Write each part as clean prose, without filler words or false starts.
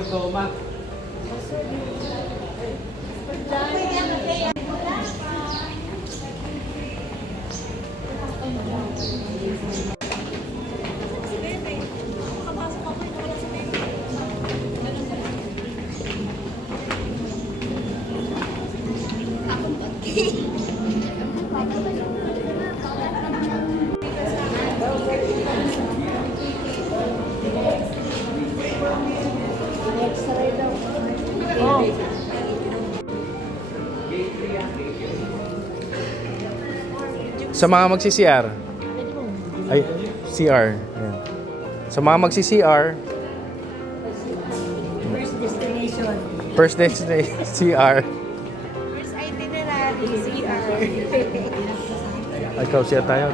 Mayordomo. Sa mga magsi-CR. Ay, CR. Ayan. Sa mga magsi-CR. First destination. First destination, CR. First itinerary, CR. Ay, ikaw siya tayo.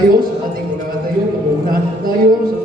Tayo sa ating mga tayo, mag-uunahan tayo sa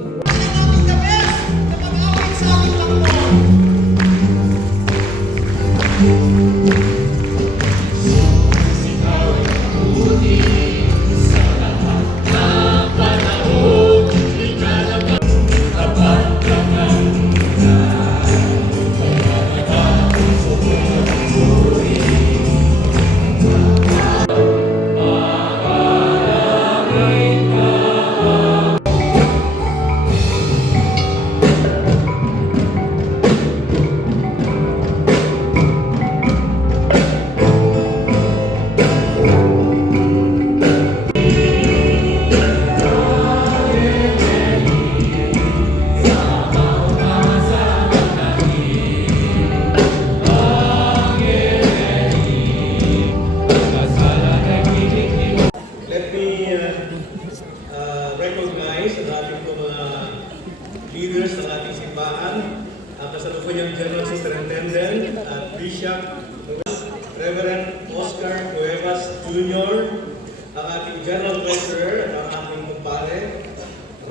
Let me recognize ang ating mga leaders ng ating simbahan, ang kasalukuyang General Superintendent at Bishop Reverend Oscar Cuevas Jr., ang ating General Treasurer at ang ating kumpare,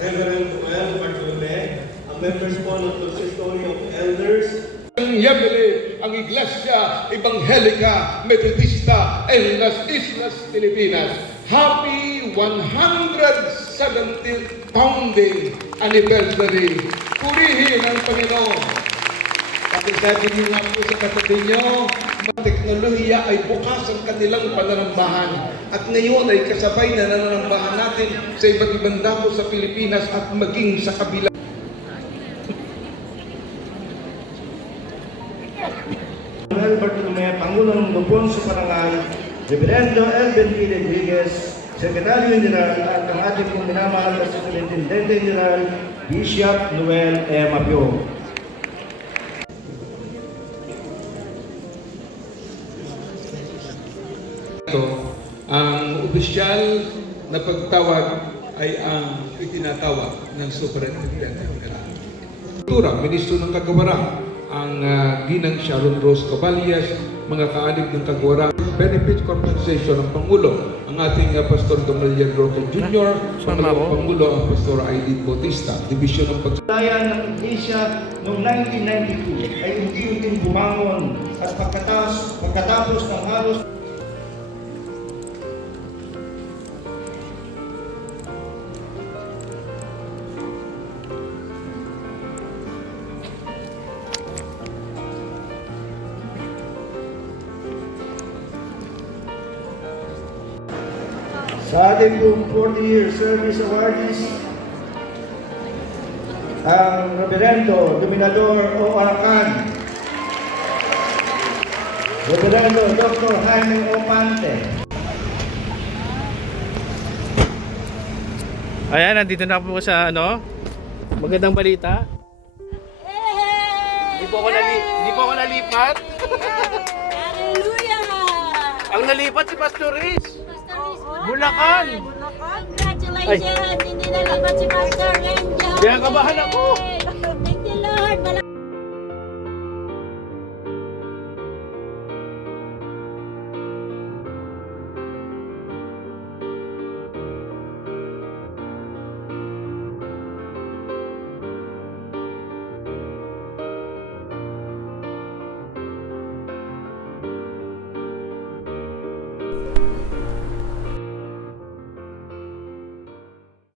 Reverend Joel Martune, ang members po ng Consistory of Elders, Yemele, ang Iglesia Evangelica Metodista en las Islas Filipinas. Happy 170th founding anniversary. Purihin ang Panginoon. At sabi niyo nga po sa katabi niyo, ang teknolohiya ay bukas ang kanilang pananambahan. At ngayon ay kasabay na nananambahan natin sa iba't ibang dako sa Pilipinas at maging sa kabila. Manuel Bartolome, Pangulong Lubon sa Parangal, Reverendo Elvin P. Rodriguez, Secretary General at ang ating pong minamahal na Superintendente General, Bishop Noel M. Apio. Ang opisyal na pagtawag ay ang itinatawag ng Superintendente General. Ministro ng Kagawaran, ang Ginang Sharon Rose Caballas, mga kaanib ng Kagawaran, benefit compensation ng Pangulo, ang ating Pastor Gamaliel Roque Jr., Pangulo ang Pastor Aidit Bautista, Division ng Tayan ng Iglesia noong 1992 ay unti-unting bumangon at pagkatapos ng halos sa ating 40-year service awardees, ang Reverendo Dominador O. Aracan, Reverendo Dr. Jaime O. Pante. Ayan, nandito na po sa magandang balita. Hindi po ako nalipat. Hallelujah! Ang nalipat si Pastor Riz. Pastor Riz, Bulacan. Congratulations! Hindi nalipat si Pastor Renjo. Kaya kabahan ako.